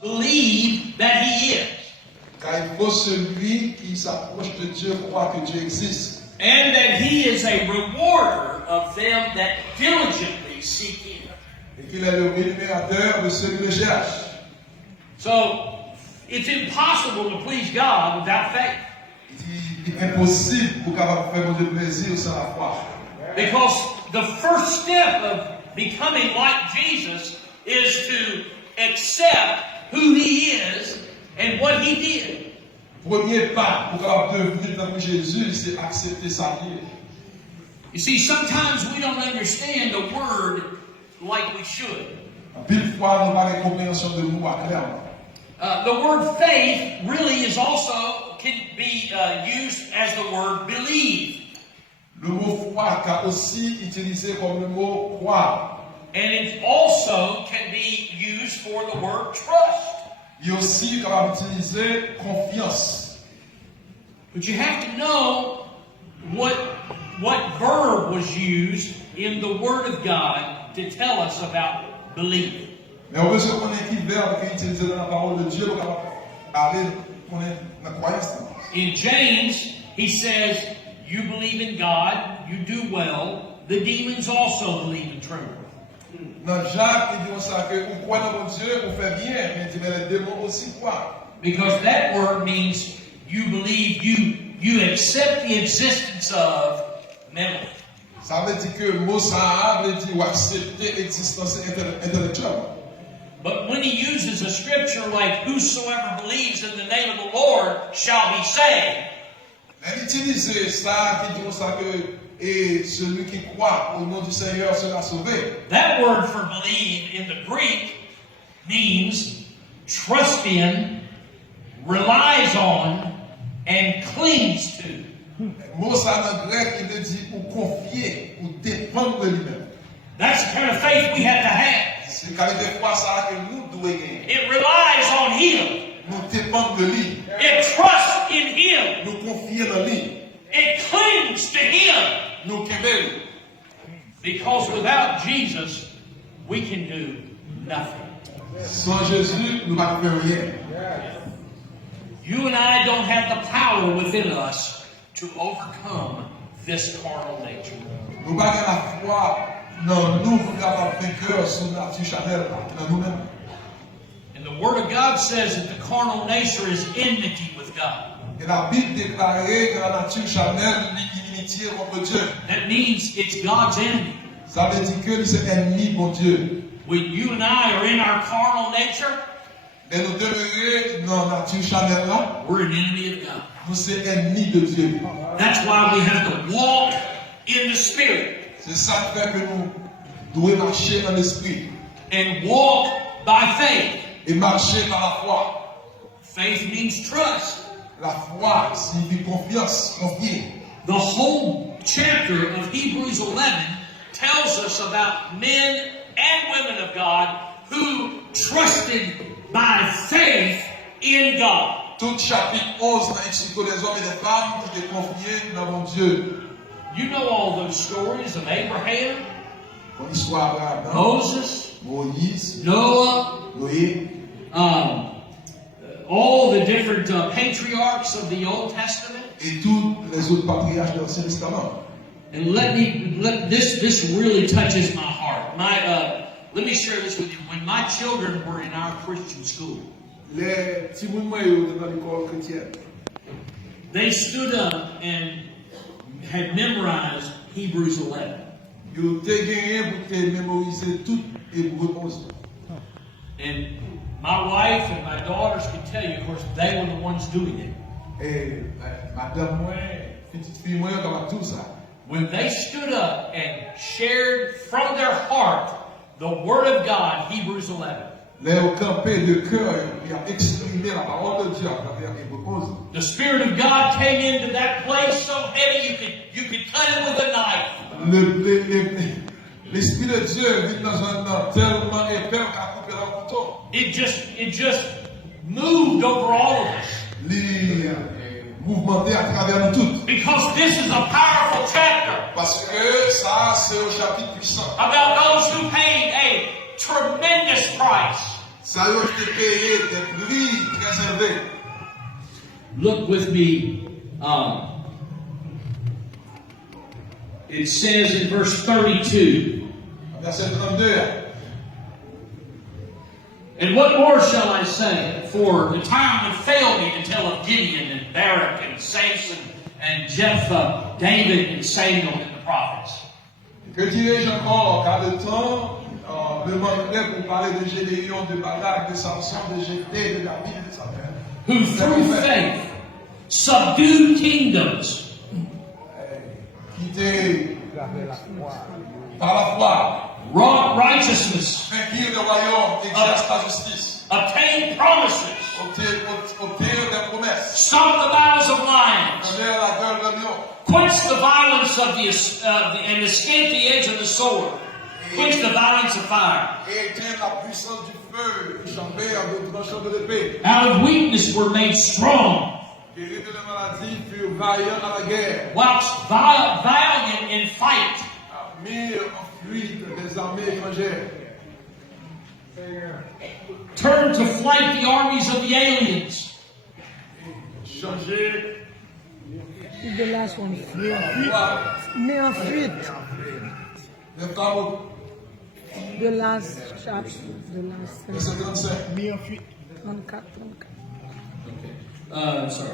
believe that He is. Car il faut celui qui s'approche de Dieu croire que Dieu existe. And that He is a rewarder of them that diligently seek Him. Et qu'il est le rémunérateur de ceux qui le cherchent. So, it's impossible to please God without faith. Il est impossible pour capable faire Dieu plaisir sans la foi. Because the first step of becoming like Jesus is to accept who He is and what He did. Premier pas pour capable devenir comme Jésus, c'est accepter sa vie. You see, sometimes we don't understand the word like we should. Pile fois, nous n'avons pas de compréhension de nous clairement. The word faith really is also can be used as the word believe. Le mot foi est aussi utilisé comme le mot croire. And it also can be used for the word trust. Il est aussi capable d'utiliser confiance. But you have to know what verb was used in the Word of God to tell us about belief. Mais on veut se connaître qui verbe qui est utilisé dans la parole de Dieu pour parler connaître la croyance. In James, he says, "You believe in God, you do well. The demons also believe and tremble." Dans Jacques, il dit ça que on croit dans Dieu, on fait bien, mais il dit mais les démons aussi croient. Because that word means you believe, you accept the existence of mentally. Ça veut dire que le mot ça veut dire accepter l'existence intellectuelle. But when he uses a scripture like, "Whosoever believes in the name of the Lord shall be saved," Elle utilise ça qui dit ça que et celui qui croit au nom du Seigneur sera sauvé. that word for believe in the Greek means trust in, relies on, and clings to. Le mot ça en grec il veut dire pour confier, pour dépendre de lui-même. That's the kind of faith we have to have. C'est qualité de foi ça que nous devons gagner. It relies on Him. Nous dépendons de lui. It trusts in Him. Nous confions dans lui. It clings to Him. Nous quémons. Because without Jesus, we can do nothing. Sans Jésus, nous ne pouvons faire rien. You and I don't have the power within us to overcome this carnal nature. Nous n'avons pas la foi dans nous pour avoir vainqueur sur la nature charnelle dans nous-mêmes. And the Word of God says that the carnal nature is enmity with God. Et la Bible déclare que la nature charnelle est inimitié contre Dieu. That means it's God's enemy. Ça veut dire que c'est ennemi pour Dieu. When you and I are in our carnal nature, Et nous demeurer dans la nature charnelle là, we're an enemy of God. nous sommes ennemis de Dieu. That's why we have to walk in the Spirit C'est ça qui fait que nous devons marcher dans l'esprit and walk by faith. et marcher par la foi. Faith means trust. La foi signifie confiance, confier. The whole chapter of Hebrews 11 tells us about men and women of God who trusted by faith in God. Tout chapitre 11 dans l'explication des hommes et des femmes qui étaient confiés dans mon Dieu. You know all those stories of Abraham, Mon histoire d'Abraham, Moses, Moïse, Noah, Noé, all the different patriarchs of the Old Testament. et tous les autres patriarches de l'Ancien Testament. And this really touches my heart. Let me share this with you. When my children were in our Christian school, Les petits mouvements dans l'école chrétienne, they stood up and had memorized Hebrews 11. ils ont gagné pour mémoriser tout Hébreu 11. And my wife and my daughters can tell you, of course, they were the ones doing it. Et madame moi, petite fille moi, comme tout ça. When they stood up and shared from their heart the Word of God, Hebrews 11. Les ont campé de cœur et ont exprimé la parole de Dieu à travers Hébreu 11. The Spirit of God came into that place so heavy you could cut it with a knife. L'Esprit de Dieu vit dans un temps tellement épais qu'à couper le couteau. It just moved over all of us. Les mouvementés à travers nous tous. Because this is a powerful chapter Parce que ça, c'est un chapitre puissant. about those who paid a tremendous price. Ça a été payé des prix très élevés. Look with me. It says in verse 32. Verset 32. And what more shall I say? For the time would fail me to tell of Gideon and Barak and Samson and Jephthah, David and Samuel and the prophets. Que dirais-je encore, car le temps me manquerait pour parler de Gédéon, de Barak, de Samson, de Jephthé, de David et de Samuel. Who through faith subdued kingdoms. Quitté par la foi. Wrought righteousness. Vainqueur le royaume, exerce la justice. Obtained promises. Obtenir des promesses. Stopped the mouths of lions. Ouvrir la gueule de lion. Quenched the violence of and escaped the edge of the sword. Quenched the violence of fire. Et éteindre la puissance du feu, chambère de tranchant de l'épée. Out of weakness were made strong. Guéris de la maladie, furent vaillants à la guerre. Whilst valiant in fight. Mis en fuite des armées étrangères. Turned to flight the armies of the aliens. Changer. The last one. Mais en fuite. Les femmes. The last chapter. The last. Verset 35. Mais en fuite. 34. Okay. Sorry.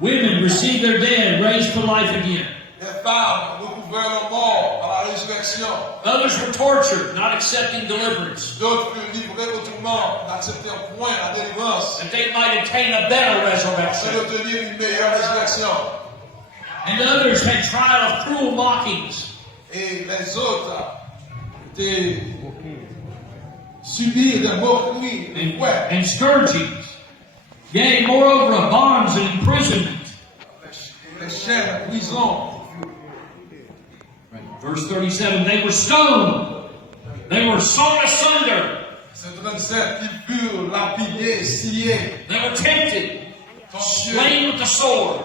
Women received their dead, raised to life again. Les femmes recouvrèrent le mort par la résurrection. Others were tortured, not accepting deliverance. D'autres furent livrés au tourment, n'acceptèrent point la délivrance. That they might obtain a better Afin resurrection. d'obtenir une meilleure résurrection. And others had trial of cruel mockings. Et les autres étaient subir des moqueries, des fouets. And scourgings. Yea, moreover, of bonds and imprisonment. Les chaînes, prison. Verse 37, they were stoned. They were sawn asunder. C'est 37, ils furent lapidés, sciés, They were tempted, torturés, slain with the sword.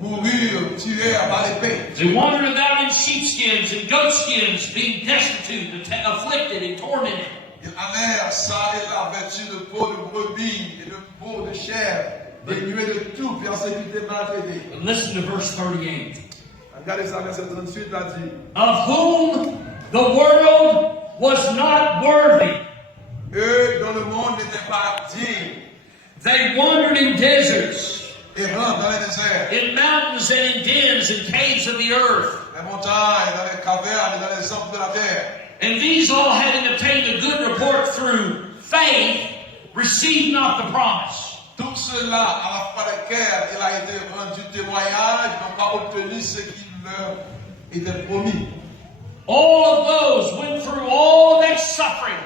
moururent, tués par l'épée. They wandered about in sheepskins and goatskins, being destitute, afflicted, and tormented. Ils allèrent ça et là, vêtus de peau de brebis et de peau de chair, dénués de tout, persécutés, maltraités. And listen to verse 38. Regardez ça, verset 38, là dit. Of whom the world was not worthy. Eux, dont le monde n'était pas digne, They wandered in deserts, errant dans les déserts, in mountains and in dens and caves of the earth. les montagnes, dans les cavernes et dans les centres de la terre. And these all, having obtained a good report through faith, received not the promise. Tout cela, à la foi desquels il a été rendu témoignage, n'ont pas obtenu ce qui leur était promis. All of those went through all that suffering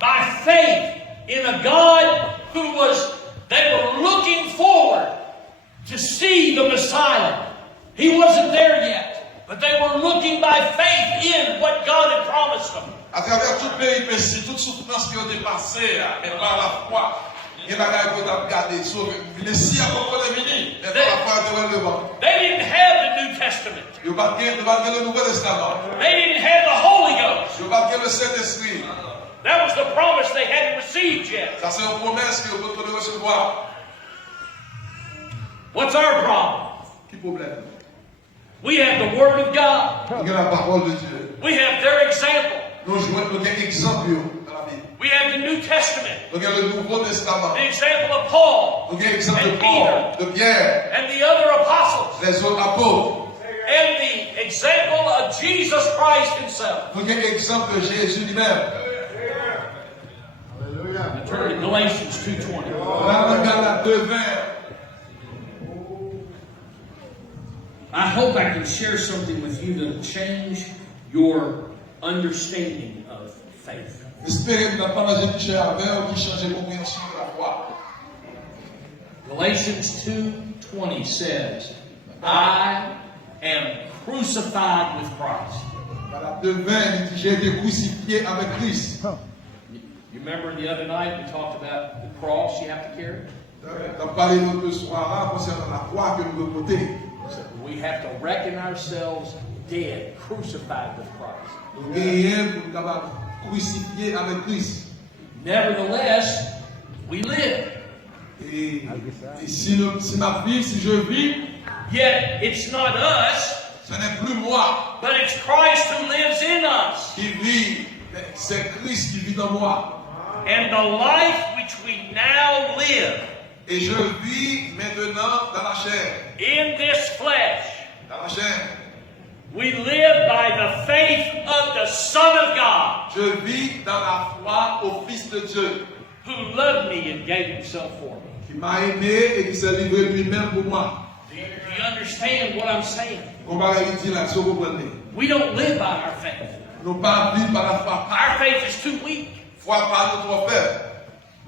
by faith in a God who they were looking forward to see the Messiah. He wasn't there yet, but they were looking by faith in what God had promised them. À travers toute péripétie, toute souffrance qui ont été passées, mais par la foi, il va regarder, sauver. Le si à propos de venir, mais par la foi, devant le vent. They didn't have the New Testament. Il n'y a pas le Nouveau Testament. They didn't have the Holy Ghost. Il n'y a pas le Saint-Esprit. That was the promise they hadn't received yet. Ça, c'est une promesse que vous devez recevoir. What's our problem? Quel problème? We have the Word of God. Il y a la parole de Dieu. We have their example. Nous jouons nous avons exemple dans la Bible. We have the New Testament. Nous avons le Nouveau Testament. The example of Paul Nous avons l'exemple de and Paul, de Pierre, and the other apostles. les autres apôtres. And the example of Jesus Christ himself. Nous avons l'exemple de Jésus lui-même. Turn to Galatians 2:20. Là, on regarde la 2:20. I hope I can share something with you that'll change your understanding of faith. Espérez que la parole de Dieu avec qui change la compréhension de la foi. Galatians 2:20 says, I am crucified with Christ. Dans la 2:20, il dit, j'ai été crucifié avec Christ. You remember the other night we talked about the cross you have to carry? On a parlé l'autre soir là concernant la croix que nous devons porter. We have to reckon ourselves dead, crucified with Christ. Nous gagnons pour nous crucifier avec Christ. Nevertheless, we live. Et si ma vie, si je vis, Yet it's not us, ce n'est plus moi but it's Christ who lives in us. qui vis, c'est Christ qui vit dans moi. And the life which we now live Et je vis maintenant dans la chair. in this flesh, Dans la chair. we live by the faith of the Son of God, Je vis dans la foi au Fils de Dieu, who loved me and gave himself for me. qui m'a aimé et qui s'est livré lui-même pour moi. Do you understand what I'm saying? Comparé à dire là, si vous comprenez. We don't live by our faith. Nous pas vivre par la foi. Our faith is too weak. Foi par notre faible.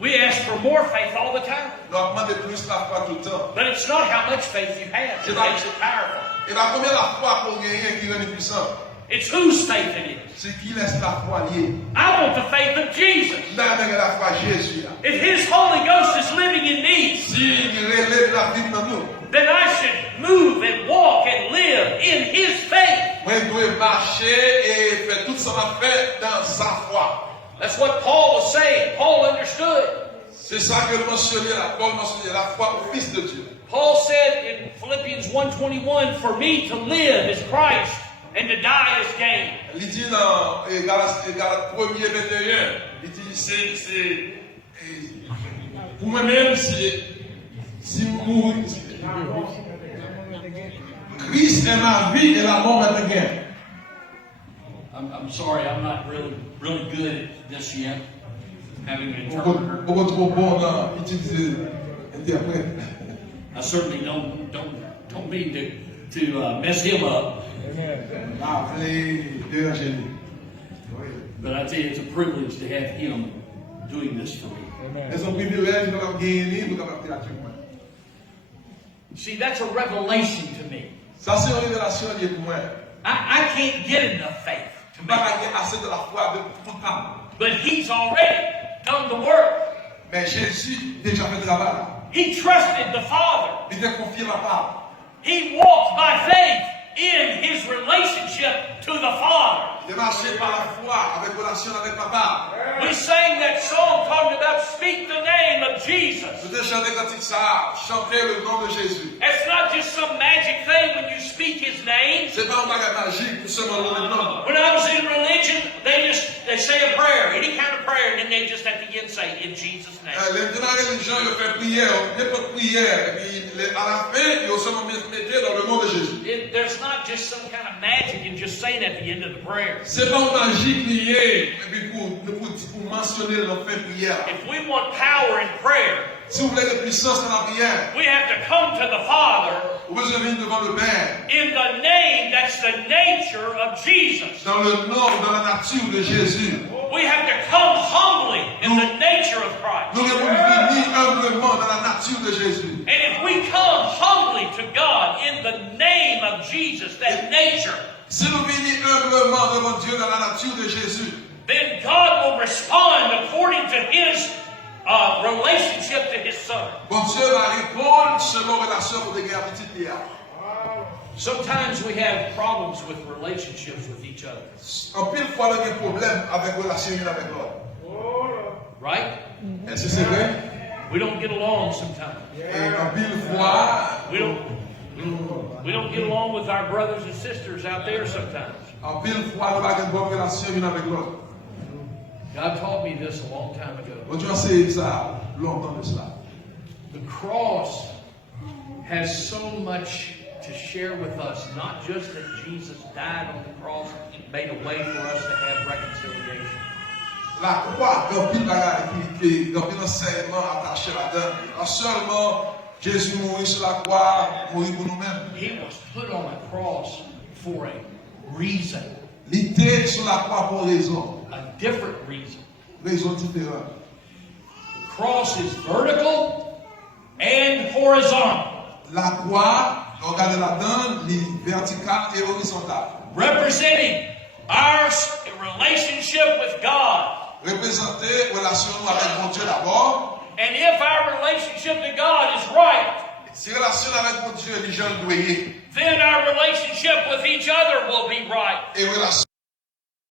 We ask for more faith all the time. Nous demandons plus la foi tout le temps. But it's not how much faith you have that makes it powerful. Et là, combien la foi qu'on gagne qui rend puissant? It's whose faith it is. C'est qui laisse la foi liée. I want the faith of Jesus. Là, avec la foi Jésus. If His Holy Ghost is living in me, Si il relève la vie dans nous, then I should move and walk and live in His faith. moi, je dois marcher et faire tout ce qu'on a fait dans sa foi. That's what Paul was saying. Paul understood. C'est ça que Paul mentionnait, la foi au Fils de Dieu. Paul said in Philippians 1:21, "For me to live is Christ, and to die is gain." Il dit dans Galates 1er 21, il dit c'est pour moi-même, si mourir, Christ est ma vie et la mort est ma gain. I'm sorry, I'm not really good at this yet. Having an interpreter. Beaucoup trop bon dans utiliser interprète. I certainly don't mean to mess him up. Appelé déranger. But I tell you, it's a privilege to have him doing this for me. C'est un privilège de gagner, de capter la témoin. See, that's a revelation to me. Ça c'est une révélation liée pour moi. I can't get enough faith to Pas make it. gagner assez de la foi de tout temps. But he's already done the work. Mais Jésus déjà fait le travail. He trusted the Father. Il te confie la part. He walked by faith in his relationship to the Father. Il est marché par la foi avec relation avec papa. We sang that song talking about speak the name of Jesus. Nous devons chanter cantique ça, chanter le nom de Jésus. It's not just some magic thing when you speak his name. C'est pas un bagage magique pour seulement le nom. When I was in religion, they say a prayer, any kind of prayer, and then they just at the end say, in Jesus' name. Dans la religion, il fait prière, n'importe prière, et puis à la fin, il faut seulement mettre dans le nom de Jésus. There's not just some kind of magic in just saying at the end of the prayer. C'est pas un magique lié, et puis pour mentionner le fait prière. If we want power in prayer, Si vous voulez de puissance dans la prière, we have to come to the Father vous devez venir devant le Père, in the name that's the nature of Jesus. dans le nom, dans la nature de Jésus. We have to come humbly in the nature of Christ. Nous devons venir humblement dans la nature de Jésus. And if we come humbly to God in the name of Jesus, that nature, Si nous venons humblement devant Dieu dans la nature de Jésus, then God will respond according to His relationship to His Son. bon Dieu va répondre selon la relation pour des gravité de Sometimes we have problems with relationships with each other, En pile fois, il y a des problèmes avec la relation avec l'autre. right? Est-ce que c'est vrai? We don't get along sometimes. Et en pile fois, We don't get along with our brothers and sisters out there sometimes. en pile fois, nous avons une bonne relation avec l'autre. God taught me this a long time ago. Bon Dieu a essayé ça longtemps de cela. The cross has so much to share with us, not just that Jesus died on the cross, made a way for us to have reconciliation. La croix, il y a pile bagage qui est enseignement attaché là-dedans. Pas seulement Jésus mourit sur la croix, mourir pour nous-mêmes. He was put on a cross for a reason, Il était sur la croix pour raison. a different reason. Raison différente. The cross is vertical and horizontal, La croix, regardez là-dedans, il est vertical et horizontal. representing our relationship with God. Représenter relation avec mon Dieu d'abord. And if our relationship to God is right, Si relation avec mon Dieu est déjà douée, then our relationship with each other will be right. et relation